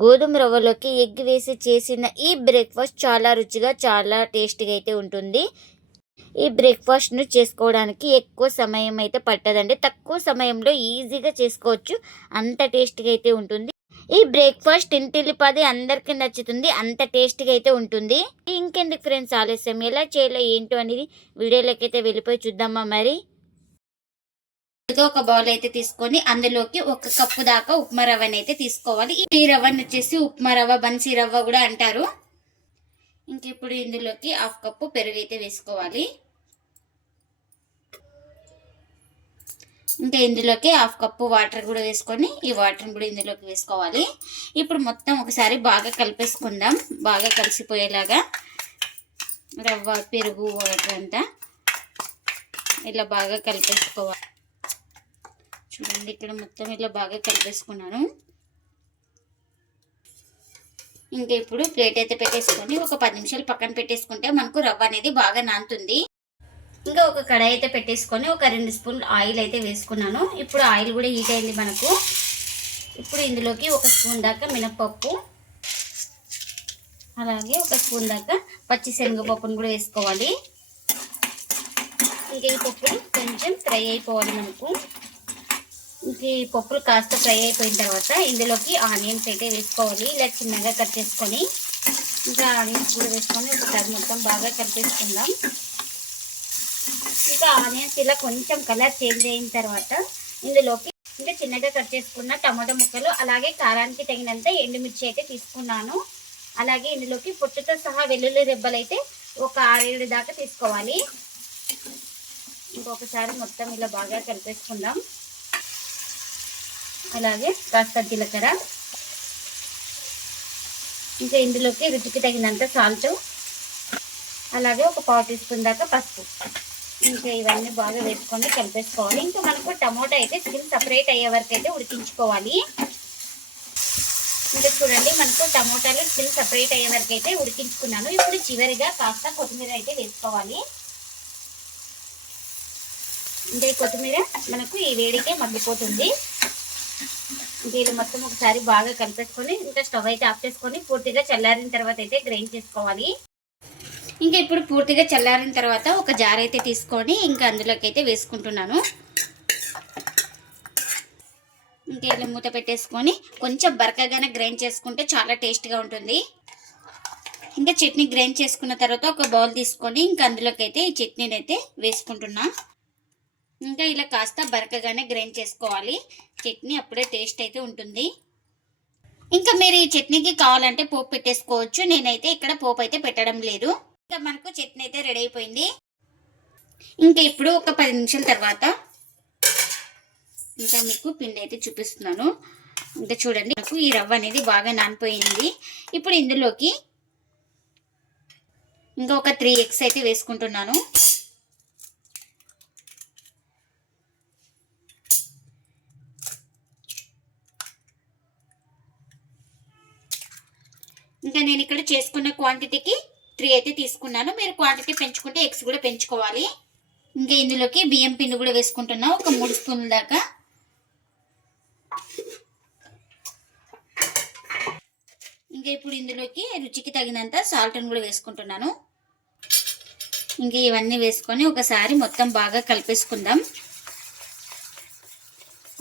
గోధుమ రవ్వలోకి ఎగ్ వేసి చేసిన ఈ బ్రేక్ఫాస్ట్ చాలా రుచిగా చాలా టేస్టీగా అయితే ఉంటుంది. ఈ బ్రేక్ఫాస్ట్ను చేసుకోవడానికి ఎక్కువ సమయం అయితే పట్టదండి. తక్కువ సమయంలో ఈజీగా చేసుకోవచ్చు. అంత టేస్టీగా అయితే ఉంటుంది. ఈ బ్రేక్ఫాస్ట్ ఇంటిల్లిపాది అందరికీ నచ్చుతుంది. అంత టేస్టీగా అయితే ఉంటుంది. ఇంకెందుకు ఫ్రెండ్స్ ఆలస్యం? ఎలా చేయాలో ఏంటో అనేది వీడియోలోకి అయితే వెళ్ళిపోయి చూద్దామా మరి? ఒక బౌల్ అయితే తీసుకొని అందులోకి ఒక కప్పు దాకా ఉప్మా రవ్వని అయితే తీసుకోవాలి. ఈ రవ్వని వచ్చేసి ఉప్మా రవ్వ బన్సీ రవ్వ కూడా అంటారు. ఇంక ఇప్పుడు ఇందులోకి హాఫ్ కప్పు పెరుగు అయితే వేసుకోవాలి. ఇంకా ఇందులోకి హాఫ్ కప్పు వాటర్ కూడా వేసుకొని ఈ వాటర్ని కూడా ఇందులోకి వేసుకోవాలి. ఇప్పుడు మొత్తం ఒకసారి బాగా కలిపేసుకుందాం. బాగా కలిసిపోయేలాగా రవ్వ పెరుగు వాటర్ అంతా ఇలా బాగా కలిపేసుకోవాలి. చూడండి ఇక్కడ మొత్తం ఇలా బాగా కలిపేసుకున్నాను. ఇంకా ఇప్పుడు ప్లేట్ అయితే పెట్టేసుకొని ఒక పది నిమిషాలు పక్కన పెట్టేసుకుంటే మనకు రవ్వ అనేది బాగా నానుతుంది. ఇంకా ఒక కడాయి అయితే పెట్టేసుకొని ఒక రెండు స్పూన్ ఆయిల్ అయితే వేసుకున్నాను. ఇప్పుడు ఆయిల్ కూడా హీట్ అయింది మనకు. ఇప్పుడు ఇందులోకి ఒక స్పూన్ దాకా మినపప్పు అలాగే ఒక స్పూన్ దాకా పచ్చి శనగపప్పును కూడా వేసుకోవాలి. ఇంకా ఈ పప్పు కొంచెం ఫ్రై అయిపోవాలి మనకు. ఇంక ఈ పప్పులు కాస్త ఫ్రై అయిపోయిన తర్వాత ఇందులోకి ఆనియన్స్ అయితే వేసుకోవాలి. ఇలా చిన్నగా కట్ చేసుకొని ఇంకా ఆనియన్స్ కూడా వేసుకొని ఒకసారి మొత్తం బాగా కలిపేసుకుందాం ఇంకా ఆనియన్స్ ఇలా కొంచెం కలర్ చేంజ్ అయిన తర్వాత ఇందులోకి ఇంకా చిన్నగా కట్ చేసుకున్న టమాటో ముక్కలు అలాగే కారానికి తగినంత ఎండుమిర్చి అయితే తీసుకున్నాను. అలాగే ఇందులోకి పొట్టుతో సహా వెల్లుల్లి దెబ్బలు అయితే ఒక ఆరేడు దాకా తీసుకోవాలి. ఇంకొకసారి మొత్తం ఇలా బాగా కలిపేసుకుందాం. అలాగే కాస్త జీలకర్ర. ఇంకా ఇందులోకి రుచికి తగినంత సాల్ట్. అలాగే ఒక పావు టీ స్పూన్ దాకా పసుపు. ఇంకా ఇవన్నీ బాగా వేసుకొని కలిపేసుకోవాలి. ఇంకా మనకు టమోటా అయితే స్కిన్ సపరేట్ అయ్యే వరకు అయితే ఉడికించుకోవాలి. ఇంకా చూడండి మనకు టమోటాలు స్కిన్ సపరేట్ అయ్యే వరకు అయితే ఉడికించుకున్నాను. ఇప్పుడు చివరిగా కాస్త కొత్తిమీర అయితే వేసుకోవాలి. ఇంకా కొత్తిమీర మనకు ఈ వేడికే మగ్గిపోతుంది. దీన్ని మొత్తం ఒకసారి బాగా కలిపేసుకొని ఇంకా స్టవ్ అయితే ఆఫ్ చేసుకొని పూర్తిగా చల్లారిన తర్వాత అయితే గ్రైండ్ చేసుకోవాలి. ఇంకా ఇప్పుడు పూర్తిగా చల్లారిన తర్వాత ఒక జార్ అయితే తీసుకొని ఇంకా అందులోకి అయితే వేసుకుంటున్నాను. ఇంకా ఇలా మూత పెట్టేసుకొని కొంచెం బరకగానే గ్రైండ్ చేసుకుంటే చాలా టేస్ట్గా ఉంటుంది. ఇంకా చట్నీ గ్రైండ్ చేసుకున్న తర్వాత ఒక బౌల్ తీసుకొని ఇంకా అందులోకి అయితే ఈ చట్నీని అయితే వేసుకుంటున్నాను ఇంకా ఇలా కాస్త బరకగానే గ్రైండ్ చేసుకోవాలి. చట్నీ అప్పుడే టేస్ట్ అయితే ఉంటుంది. ఇంకా మీరు ఈ చట్నీకి కావాలంటే పోపు పెట్టేసుకోవచ్చు. నేనైతే ఇక్కడ పోపు అయితే పెట్టడం లేదు. ఇంకా మనకు చట్నీ అయితే రెడీ అయిపోయింది. ఇంకా ఇప్పుడు ఒక పది నిమిషాల తర్వాత ఇంకా మీకు పిండి అయితే చూపిస్తున్నాను. ఇంకా చూడండి నాకు ఈ రవ్వ అనేది బాగా నానిపోయింది. ఇప్పుడు ఇందులోకి ఇంకా ఒక త్రీ ఎగ్స్ అయితే వేసుకుంటున్నాను. ఇంకా నేను ఇక్కడ చేసుకున్న క్వాంటిటీకి త్రీ అయితే తీసుకున్నాను. మీరు క్వాంటిటీ పెంచుకుంటే ఎగ్స్ కూడా పెంచుకోవాలి. ఇంకా ఇందులోకి బియ్యం పిండి కూడా వేసుకుంటున్నా. ఒక మూడు స్పూన్ల దాకా. ఇంకా ఇప్పుడు ఇందులోకి రుచికి తగినంత సాల్ట్ని కూడా వేసుకుంటున్నాను. ఇంకా ఇవన్నీ వేసుకొని ఒకసారి మొత్తం బాగా కలిపేసుకుందాం.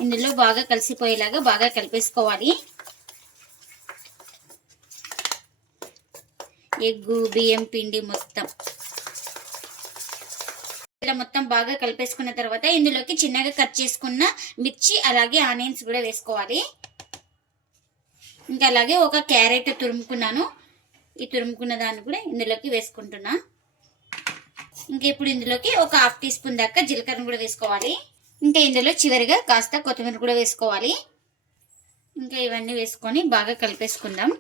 ఇందులో బాగా కలిసిపోయేలాగా బాగా కలిపేసుకోవాలి. ఎగ్గు బియ్యం పిండి మొత్తం. ఇలా మొత్తం బాగా కలిపేసుకున్న తర్వాత ఇందులోకి చిన్నగా కట్ చేసుకున్న మిర్చి అలాగే ఆనియన్స్ కూడా వేసుకోవాలి. ఇంకా అలాగే ఒక క్యారెట్ తురుముకున్నాను. ఈ తురుముకున్న దాన్ని కూడా ఇందులోకి వేసుకుంటున్నా. ఇంకా ఇప్పుడు ఇందులోకి ఒక హాఫ్ టీ స్పూన్ దాకా జీలకర్ర కూడా వేసుకోవాలి. ఇంకా ఇందులో చివరిగా కాస్త కొత్తిమీర కూడా వేసుకోవాలి. ఇంకా ఇవన్నీ వేసుకొని బాగా కలిపేసుకుందాం.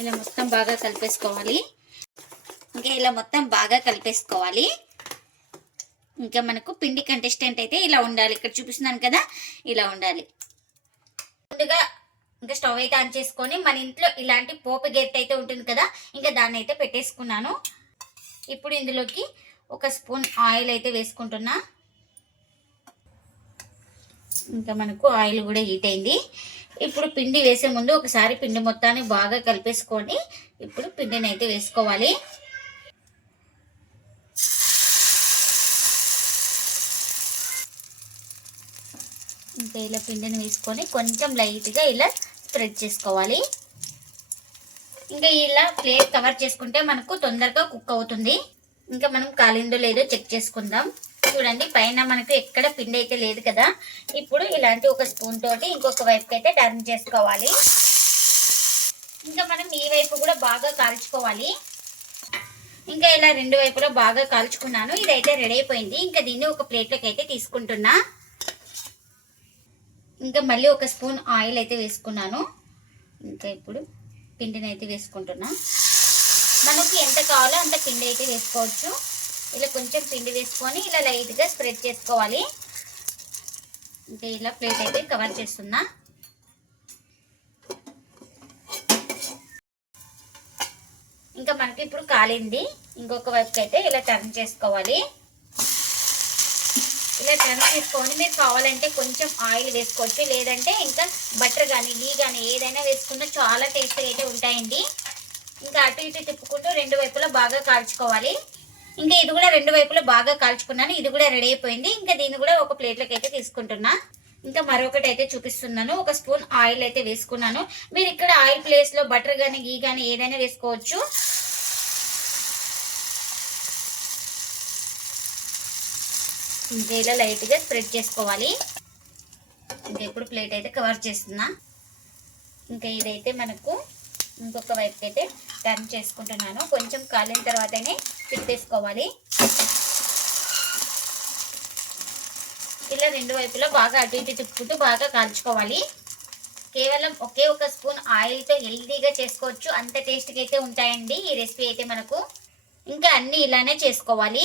ఇలా మొత్తం బాగా కలిపేసుకోవాలి. ఇంకా ఇలా మొత్తం బాగా కలిపేసుకోవాలి. ఇంకా మనకు పిండి కంటెస్టెంట్ అయితే ఇలా ఉండాలి. ఇక్కడ చూపిస్తున్నాను కదా ఇలా ఉండాలి. ముందుగా ఇంకా స్టవ్ అయితే ఆన్ చేసుకొని మన ఇంట్లో ఇలాంటి పోపు గెట్ అయితే ఉంటుంది కదా ఇంకా దాన్ని అయితే పెట్టేసుకున్నాను. ఇప్పుడు ఇందులోకి ఒక స్పూన్ ఆయిల్ అయితే వేసుకుంటున్నా. ఇంకా మనకు ఆయిల్ కూడా హీట్ అయింది. ఇప్పుడు పిండి వేసే ముందు ఒకసారి పిండి మొత్తాన్ని బాగా కలిపేసుకొని ఇప్పుడు పిండిని అయితే వేసుకోవాలి. ఇంకా ఇలా పిండిని వేసుకొని కొంచెం లైట్గా ఇలా స్ప్రెడ్ చేసుకోవాలి. ఇంకా ఇలా ప్లేట్ కవర్ చేసుకుంటే మనకు తొందరగా కుక్ అవుతుంది. ఇంకా మనం కాలిందో లేదో చెక్ చేసుకుందాం. చూడండి పైన మనకు ఎక్కడ పిండి అయితే లేదు కదా. ఇప్పుడు ఇలాంటి ఒక స్పూన్ తోటి ఇంకొక వైపుకి అయితే టర్న్ చేసుకోవాలి. ఇంకా మనం ఈ వైపు కూడా బాగా కాల్చుకోవాలి. ఇంకా ఇలా రెండు వైపులా బాగా కాల్చుకున్నాను. ఇదైతే రెడీ అయిపోయింది. ఇంకా దీన్ని ఒక ప్లేట్లోకి అయితే తీసుకుంటున్నా. ఇంకా మళ్ళీ ఒక స్పూన్ ఆయిల్ అయితే వేసుకున్నాను. ఇంకా ఇప్పుడు పిండిని అయితే వేసుకుంటున్నా. మనకి ఎంత కావాలో అంత పిండి అయితే వేసుకోవచ్చు. ఇలా కొంచెం పిండి వేసుకొని ఇలా లైట్గా స్ప్రెడ్ చేసుకోవాలి. అంటే ఇలా ప్లేట్ అయితే కవర్ చేస్తున్నా. ఇంకా మనకి ఇప్పుడు కాలింది. ఇంకొక వైపుకి అయితే ఇలా టర్న్ చేసుకోవాలి. ఇలా టర్న్ చేసుకొని మీరు కావాలంటే కొంచెం ఆయిల్ వేసుకోవచ్చు. లేదంటే ఇంకా బటర్ కానీ గీ కానీ ఏదైనా వేసుకున్నా చాలా టేస్ట్గా అయితే ఉంటాయండి. ఇంకా అటు ఇటు తిప్పుకుంటూ రెండు వైపులా బాగా కాల్చుకోవాలి. ఇంకా ఇది కూడా రెండు వైపులా బాగా కాల్చుకున్నాను. ఇది కూడా రెడీ అయిపోయింది. ఇంకా దీన్ని కూడా ఒక ప్లేట్లోకి అయితే తీసుకుంటున్నా. ఇంకా మరొకటి అయితే చూపిస్తున్నాను. ఒక స్పూన్ ఆయిల్ అయితే వేసుకున్నాను. మీరు ఇక్కడ ఆయిల్ ప్లేస్లో బటర్ కానీ గీ కానీ ఏదైనా వేసుకోవచ్చు. ఇంకా ఇలా లైట్గా స్ప్రెడ్ చేసుకోవాలి. ఇంకా ఇప్పుడు ప్లేట్ అయితే కవర్ చేస్తున్నా. ఇంకా ఇదైతే మనకు ఇంకొక వైపుకి అయితే టర్న్ చేసుకుంటున్నాను. కొంచెం కాలిన తర్వాతనే పెట్టేసుకోవాలి. ఇలా రెండు వైపులా బాగా అటు ఇటు తిప్పుకుంటూ బాగా కాల్చుకోవాలి. కేవలం ఒకే ఒక స్పూన్ ఆయిల్తో హెల్తీగా చేసుకోవచ్చు. అంత టేస్ట్గా అయితే ఉంటాయండి ఈ రెసిపీ అయితే మనకు. ఇంకా అన్నీ ఇలానే చేసుకోవాలి.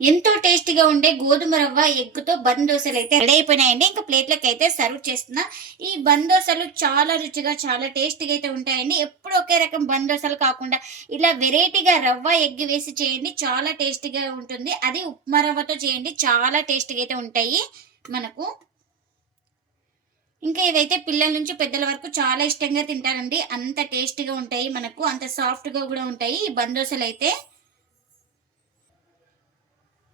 ఎంతో టేస్టీగా ఉండే గోధుమ రవ్వ ఎగ్గుతో బన్ దోశలు అయితే రెడీ అయిపోయినాయండి. ఇంకా ప్లేట్లకు అయితే సర్వ్ చేస్తున్నా. ఈ బన్ దోశలు చాలా రుచిగా చాలా టేస్టీగా అయితే ఉంటాయండి. ఎప్పుడు ఒకే రకం బన్ దోశలు కాకుండా ఇలా వెరైటీగా రవ్వ ఎగ్ వేసి చేయండి. చాలా టేస్టీగా ఉంటుంది. అది ఉప్మా రవ్వతో చేయండి. చాలా టేస్టీగా అయితే ఉంటాయి మనకు. ఇంకా ఇవైతే పిల్లల నుంచి పెద్దల వరకు చాలా ఇష్టంగా తింటారండి. అంత టేస్టీగా ఉంటాయి మనకు. అంత సాఫ్ట్గా కూడా ఉంటాయి ఈ బందోసలు అయితే.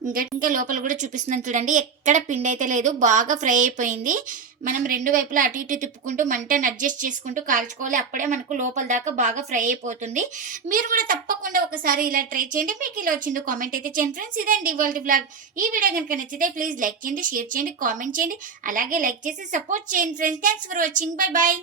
ఇంకా ఇంకా లోపల కూడా చూపిస్తున్నాను చూడండి. ఎక్కడ పిండి అయితే లేదు బాగా ఫ్రై అయిపోయింది. మనం రెండు వైపులా అటు ఇటు తిప్పుకుంటూ మంటను అడ్జస్ట్ చేసుకుంటూ కాల్చుకోవాలి. అప్పుడే మనకు లోపల దాకా బాగా ఫ్రై అయిపోతుంది. మీరు కూడా తప్పకుండా ఒకసారి ఇలా ట్రై చేయండి. మీకు ఇలా వచ్చిందో కామెంట్ అయితే చేయండి ఫ్రెండ్స్. ఇదండి ఇవాళ బ్లాగ్ ఈ వీడియో కనుక నచ్చితే ప్లీజ్ లైక్ చేయండి షేర్ చేయండి కామెంట్ చేయండి. అలాగే లైక్ చేసి సపోర్ట్ చేయండి friends. Thanks for watching. Bye bye